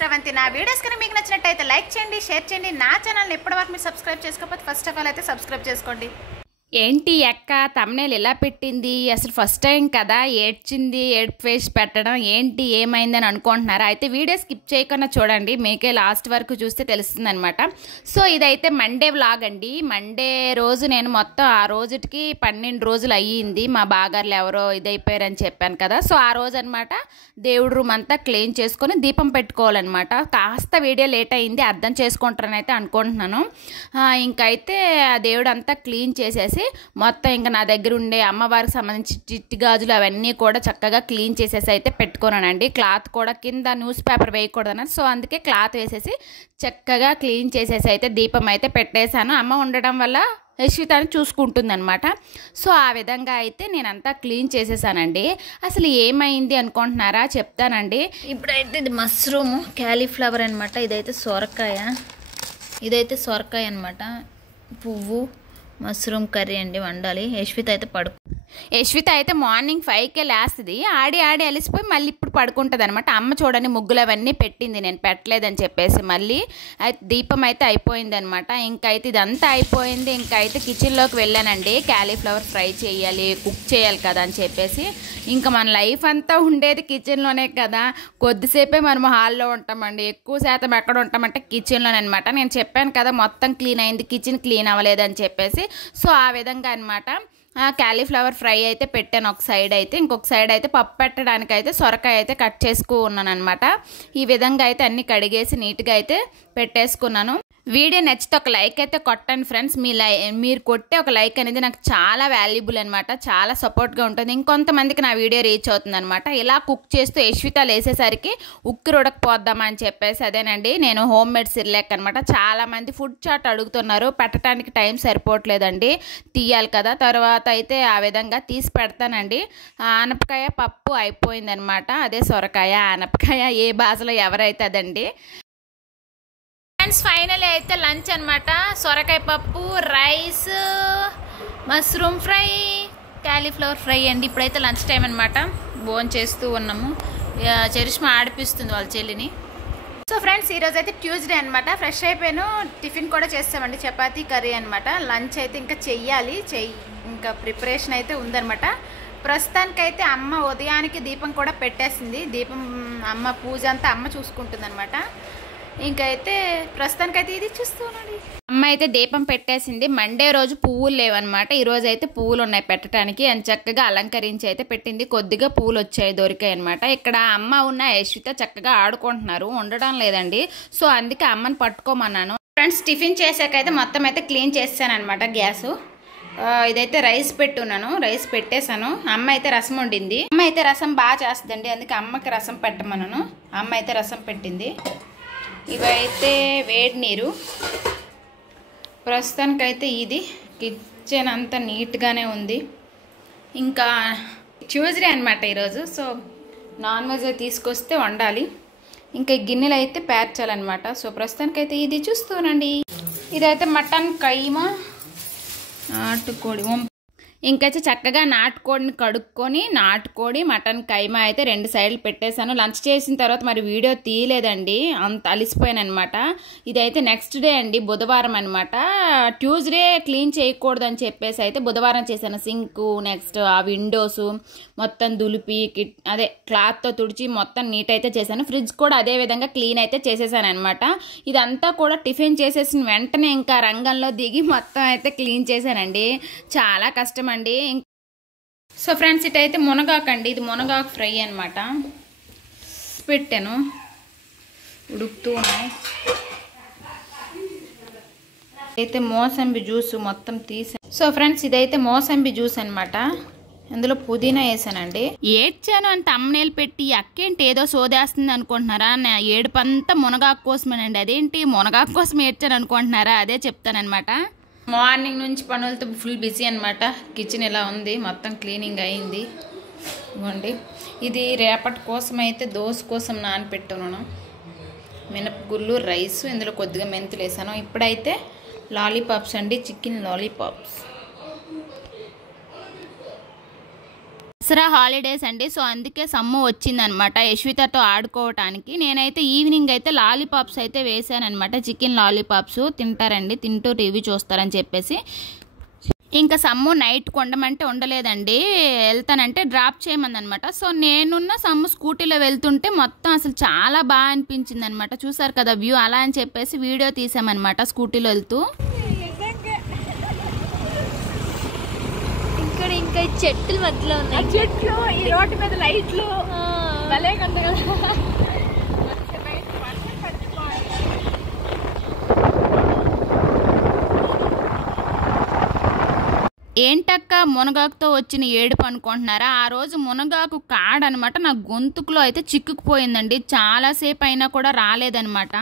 శ్రవంతి. నా వీడియోస్ కనుక మీకు నచ్చినట్టయితే లైక్ చేయండి, షేర్ చేయండి. నా ఛానల్ని ఎప్పటివరకు మీరు సబ్స్క్రైబ్ చేసుకోకపోతే ఫస్ట్ ఆఫ్ ఆల్ అయితే సబ్స్క్రైబ్ చేసుకోండి. ఏంటి అక్క తమ్నేల్ ఇలా పెట్టింది, అసలు ఫస్ట్ టైం కదా ఏడ్చింది, ఏడుపు ఫేస్ పెట్టడం ఏంటి ఏమైందని అనుకుంటున్నారా? అయితే వీడియో స్కిప్ చేయకుండా చూడండి, మీకే లాస్ట్ వరకు చూస్తే తెలుస్తుంది అనమాట. సో ఇదైతే మండే వ్లాగ్ అండి. మండే రోజు నేను మొత్తం ఆ రోజుకి 12 రోజులు అయ్యింది. మా బాగారులు ఎవరో ఇదైపోయారని చెప్పాను కదా. సో ఆ రోజు అనమాట దేవుడి రూమ్ అంతా క్లీన్ చేసుకొని దీపం పెట్టుకోవాలన్నమాట. కాస్త వీడియో లేట్ అయింది, అర్థం చేసుకుంటారని అయితే అనుకుంటున్నాను. ఇంకైతే ఆ దేవుడు అంతా క్లీన్ చేసేసి మొత్తం ఇంకా నా దగ్గర ఉండే అమ్మవారికి సంబంధించి చిట్టి గాజులు అవన్నీ కూడా చక్కగా క్లీన్ చేసేసి అయితే పెట్టుకున్నానండి. క్లాత్ కూడా కింద న్యూస్ పేపర్ వేయకూడదన్నారు, సో అందుకే క్లాత్ వేసేసి చక్కగా క్లీన్ చేసేసి అయితే దీపం అయితే పెట్టేశాను. అమ్మ ఉండడం వల్ల యశ్వితాన్ని చూసుకుంటుంది అనమాట. సో ఆ విధంగా అయితే నేనంతా క్లీన్ చేసేసానండి. అసలు ఏమైంది అనుకుంటున్నారా? చెప్తానండి. ఇప్పుడైతే ఇది మష్రూమ్ క్యాలీఫ్లవర్ అనమాట. ఇదైతే సొరకాయ అనమాట. పువ్వు మష్రూమ్ కర్రీ అండి వండాలి. యశ్విత అయితే మార్నింగ్ 5కే లేస్తుంది. ఆడి అలిసిపోయి మళ్ళీ ఇప్పుడు పడుకుంటుంది అనమాట. అమ్మ చూడండి ముగ్గులు అవన్నీ పెట్టింది, నేను పెట్టలేదని చెప్పేసి. మళ్ళీ అయితే దీపం అయితే అయిపోయింది అనమాట. ఇంకైతే ఇదంతా అయిపోయింది. ఇంకైతే కిచెన్లోకి వెళ్ళానండి. క్యాలీఫ్లవర్ ఫ్రై చేయాలి, కుక్ చేయాలి కదా అని చెప్పేసి. ఇంకా మన లైఫ్ అంతా ఉండేది కిచెన్లోనే కదా. కొద్దిసేపే మనం హాల్లో ఉంటామండి, ఎక్కువ శాతం ఎక్కడ ఉంటామంటే కిచెన్లోనే అనమాట. నేను చెప్పాను కదా మొత్తం క్లీన్ అయింది, కిచెన్ క్లీన్ అవ్వలేదని చెప్పేసి. సో ఆ విధంగా అనమాట క్యాలీఫ్లవర్ ఫ్రై అయితే పెట్టాను ఒక సైడ్ అయితే. ఇంకొక సైడ్ అయితే పప్పు పెట్టడానికి అయితే సొరకాయ అయితే కట్ చేసుకున్నాను అనమాట. ఈ విధంగా అయితే అన్ని కడిగేసి నీట్గా అయితే పెట్టేసుకున్నాను. వీడియో నచ్చితే ఒక లైక్ అయితే కొట్టండి ఫ్రెండ్స్. మీరు కొట్టే ఒక లైక్ అనేది నాకు చాలా వాల్యుబుల్ అనమాట, చాలా సపోర్ట్గా ఉంటుంది. ఇంకొంతమందికి నా వీడియో రీచ్ అవుతుంది అనమాట. ఇలా కుక్ చేస్తూ యశ్విత లేసేసరికి ఉక్కిరి ఉడకపోద్దామా అని చెప్పేసి అదేనండి నేను హోమ్ మేడ్ సిర్లాక్ అనమాట. చాలామంది ఫుడ్ చాట్ అడుగుతున్నారు, పెట్టడానికి టైం సరిపోవట్లేదండి, తీయాలి కదా. తర్వాత అయితే ఆ విధంగా తీసి పెడతానండి. ఆనపకాయ పప్పు అయిపోయిందనమాట. అదే సొరకాయ ఆనపకాయ ఏ భాషలో ఎవరైతే అదండి. ఫ్రెండ్స్ ఫైనల్ అయితే లంచ్ అనమాట. సొరకాయ పప్పు, rice, mushroom fry, cauliflower fry అండి. ఇప్పుడైతే లంచ్ టైం అనమాట. భోజనం చేస్తూ ఉన్నాము. చరిష్మా ఆడిపిస్తుంది వాళ్ళ చెల్లిని. సో ఫ్రెండ్స్ ఈరోజు అయితే ట్యూస్డే అనమాట. ఫ్రెష్ అయిపోయాను, టిఫిన్ కూడా చేస్తామండి, చపాతీ కర్రీ అనమాట. లంచ్ అయితే ఇంకా చెయ్యాలి, ఇంకా ప్రిపరేషన్ అయితే ఉందనమాట. ప్రస్తుతానికైతే అమ్మ ఉదయానికి దీపం కూడా పెట్టేసింది. దీపం అమ్మ పూజ అంతా అమ్మ చూసుకుంటుంది అనమాట. ఇంకైతే ప్రస్తుతానికైతే ఇది చూస్తున్నాడు. అమ్మ అయితే దీపం పెట్టేసింది. మండే రోజు పువ్వులు లేవన్నమాట. ఈరోజు అయితే పువ్వులు ఉన్నాయి పెట్టడానికి. అని చక్కగా అలంకరించి అయితే పెట్టింది. కొద్దిగా పువ్వులు వచ్చాయి, దొరికాయి అనమాట. ఇక్కడ అమ్మ ఉన్న యశ్విత చక్కగా ఆడుకుంటున్నారు, ఉండడం లేదండి. సో అందుకే అమ్మని పట్టుకోమన్నాను. ఫ్రెండ్స్ టిఫిన్ చేసాకైతే మొత్తం అయితే క్లీన్ చేసాను అనమాట. గ్యాసు ఇదైతే రైస్ పెట్టున్నాను, రైస్ పెట్టేశాను. అమ్మ అయితే రసం వండింది. అమ్మ అయితే రసం బాగా చేస్తుందండి, అందుకే అమ్మకి రసం పెట్టమన్నాను. అమ్మ అయితే రసం పెట్టింది. ఇవైతే వేడి నీరు. ప్రస్తుతానికైతే ఇది కిచెన్ అంతా నీట్గానే ఉంది. ఇంకా ట్యూస్డే అనమాట ఈరోజు. సో నాన్ వెజ్ తీసుకొస్తే వండాలి. ఇంకా గిన్నెలు అయితే పేర్చాలన్నమాట. సో ప్రస్తుతానికైతే ఇది చూస్తూనండి. ఇదైతే మటన్ కైమా నాటుకోడి. ఇంకైతే చక్కగా నాటుకోడిని కడుక్కొని నాటుకోడి మటన్ కైమా అయితే 2 సైడ్లు పెట్టేశాను. లంచ్ చేసిన తర్వాత మరి వీడియో తీయలేదండి, అంత అలిసిపోయాను అనమాట. ఇదైతే నెక్స్ట్ డే అండి, బుధవారం అనమాట. ట్యూస్డే క్లీన్ చేయకూడదు అని చెప్పేసి అయితే బుధవారం చేశాను. సింకు నెక్స్ట్ ఆ విండోస్ మొత్తం దులిపి అదే క్లాత్తో తుడిచి మొత్తం నీట్ అయితే చేశాను. ఫ్రిడ్జ్ కూడా అదే విధంగా క్లీన్ అయితే చేసేసాను అనమాట. ఇదంతా కూడా టిఫిన్ చేసేసిన వెంటనే ఇంకా రంగంలో దిగి మొత్తం అయితే క్లీన్ చేశానండి. చాలా కష్టం అండి. సో ఫ్రెండ్స్ ఇటైతే మునగాకండి, ఇది మునగాకు ఫ్రై అనమాట. పెట్టాను, ఉడుకుతూ ఉన్నాయి. అయితే మోసంబి జ్యూస్ మొత్తం తీసాను. సో ఫ్రెండ్స్ ఇదైతే మోసంబి జ్యూస్ అనమాట. అందులో పుదీనా వేసానండి. ఏడ్చాను అని తమ్నేల్ పెట్టి అక్కేంటి ఏదో సోదేస్తుంది అనుకుంటున్నారా? నా ఏడుపంతా మునగాకు కోసమేనండి. అదేంటి మునగాకు కోసం ఏడ్చాను అనుకుంటున్నారా? అదే చెప్తానమాట. మార్నింగ్ నుంచి పనులతో ఫుల్ బిజీ అనమాట. కిచెన్ ఇలా ఉంది, మొత్తం క్లీనింగ్ అయింది. ఇవ్వండి, ఇది రేపటి కోసం అయితే దోశ కోసం నానపెట్టున్నాను. మినపగుళ్ళు, రైస్, ఇందులో కొద్దిగా మెంతులు వేసాను. ఇప్పుడైతే లాలీపాప్స్ అండి, చికెన్ లాలీపాప్స్. దసరా హాలిడేస్ అండి. సో అందుకే సమ్ము వచ్చిందనమాట యశ్వితతో ఆడుకోవటానికి. నేనైతే ఈవినింగ్ అయితే లాలీపాప్స్ అయితే వేసానమాట, చికెన్ లాలీపాప్స్ తింటారండి, తింటూ టీవీ చూస్తారని చెప్పేసి. ఇంకా సమ్ము నైట్ కొండమంటే ఉండలేదండి, వెళ్తానంటే డ్రాప్ చేయమందనమాట. సో నేనున్న సమ్ము స్కూటీలో వెళ్తుంటే మొత్తం అసలు చాలా బాగా అనిపించింది అనమాట. చూసారు కదా వ్యూ, అలా అని చెప్పేసి వీడియో తీసామన్నమాట స్కూటీలో వెళ్తూ. ఇక్కడ ఇంకా చెట్లు మధ్యలో ఉన్నాయి, చెట్లు, ఈ రోడ్డు మీద లైట్లు భలే ఉంది కదా. ఏంటక్క మునగాకుతో వచ్చిన ఏడుపు అనుకుంటున్నారా? ఆ రోజు మునగాకు కాడనమాట నా గొంతుకులో అయితే చిక్కుకుపోయిందండి, చాలాసేపు అయినా కూడా రాలేదనమాట.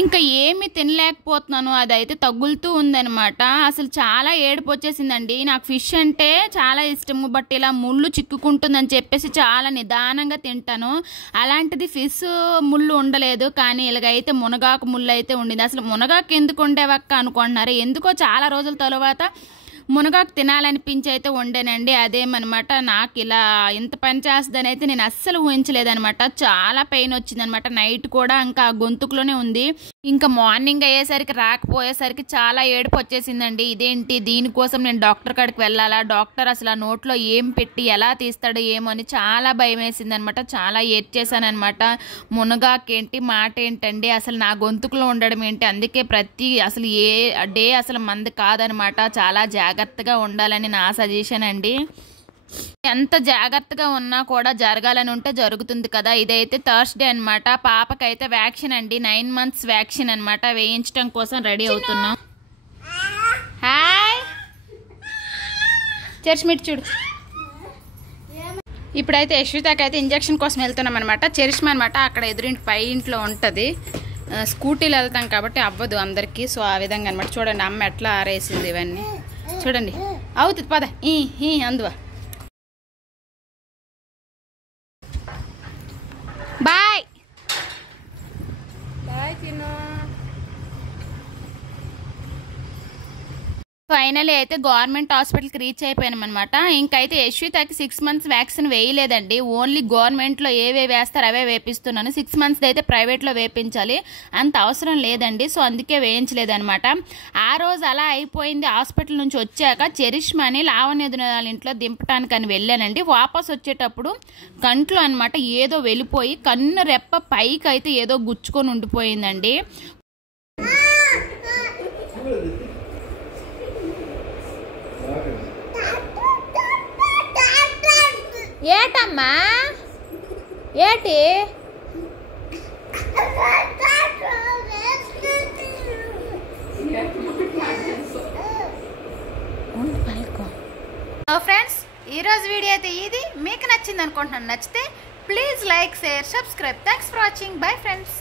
ఇంకా ఏమి తినలేకపోతున్నాను, అదైతే తగులుతూ ఉందనమాట. అసలు చాలా ఏడుపు వచ్చేసిందండి. నాకు ఫిష్ అంటే చాలా ఇష్టము, బట్ ఇలా ముళ్ళు చిక్కుకుంటుందని చెప్పేసి చాలా నిదానంగా తింటాను. అలాంటిది ఫిష్ ముళ్ళు ఉండలేదు, కానీ ఇలాగైతే మునగాకు ముళ్ళు అయితే ఉండింది. అసలు మునగాకు ఎందుకు ఉండేవక్క అనుకుంటున్నారు. ఎందుకో చాలా రోజుల తర్వాత మునగాకు తినాలనిపించి అయితే వండానండి. అదేమనమాట, నాకు ఇలా ఇంత పని చేస్తుందని అయితే నేను అస్సలు ఊహించలేదనమాట. చాలా పెయిన్ వచ్చిందనమాట, నైట్ కూడా ఇంకా గొంతుకులోనే ఉంది. ఇంకా మార్నింగ్ అయ్యేసరికి రాకపోయేసరికి చాలా ఏడుపు వచ్చేసిందండి. ఇదేంటి, దీనికోసం నేను డాక్టర్ కాడికి వెళ్ళాలా, డాక్టర్ అసలు ఆ నోట్లో ఏం పెట్టి ఎలా తీస్తాడో ఏమో అని చాలా భయం వేసింది అనమాట. చాలా ఏడ్చేసానమాట. మునగాకేంటి మాట ఏంటండి, అసలు నా గొంతుకులో ఉండడం ఏంటి. అందుకే అసలు ఏ డే అసలు మంది కాదనమాట. చాలా జాగ్రత్తగా ఉండాలని నా సజెషన్ అండి. ఎంత జాగ్రత్తగా ఉన్నా కూడా జరగాలని ఉంటే జరుగుతుంది కదా. ఇదైతే థర్స్డే అనమాట. పాపకైతే వ్యాక్సిన్ అండి, 9 months వ్యాక్సిన్ అనమాట, వేయించడం కోసం రెడీ అవుతున్నాం. హాయ్ చరిష్మిట్ చూడు. ఇప్పుడైతే యశ్వితకి అయితే ఇంజక్షన్ కోసం వెళ్తున్నాం అనమాట. చరిష్మ అనమాట అక్కడ ఎదురింటి పై ఇంట్లో ఉంటుంది. స్కూటీలో వెళ్తాం కాబట్టి అవ్వదు అందరికీ. సో ఆ విధంగా అనమాట. చూడండి అమ్మ ఎట్లా ఆరేసింది ఇవన్నీ, చూడండి. అవుతుంది పద అందువా. బాయ్ బాయ్ తిను. ఫైనలీ అయితే గవర్నమెంట్ హాస్పిటల్కి రీచ్ అయిపోయాం అనమాట. ఇంకైతే యశ్వితకి 6 months వ్యాక్సిన్ వేయలేదండి. ఓన్లీ గవర్నమెంట్లో ఏవే వేస్తారో అవే వేపిస్తున్నాను. 6 months అయితే ప్రైవేట్లో వేయించాలి, అంత అవసరం లేదండి. సో అందుకే వేయించలేదనమాట. ఆ రోజు అలా అయిపోయింది. హాస్పిటల్ నుంచి వచ్చాక చరిష్మాని లావణ్యదునాల ఇంట్లో దింపటానికి అని వెళ్ళానండి. వాపస్ వచ్చేటప్పుడు కంట్లో అనమాట ఏదో వెళ్ళిపోయి కన్ను రెప్ప పైకి అయితే ఏదో గుచ్చుకొని ఉండిపోయిందండి. ఏటమ్మా ఏటి ఫ్రెండ్స్, ఈరోజు వీడియో అయితే ఇది. మీకు నచ్చింది అనుకుంటున్నాను. నచ్చితే please like, share, subscribe. Thanks for watching. Bye friends.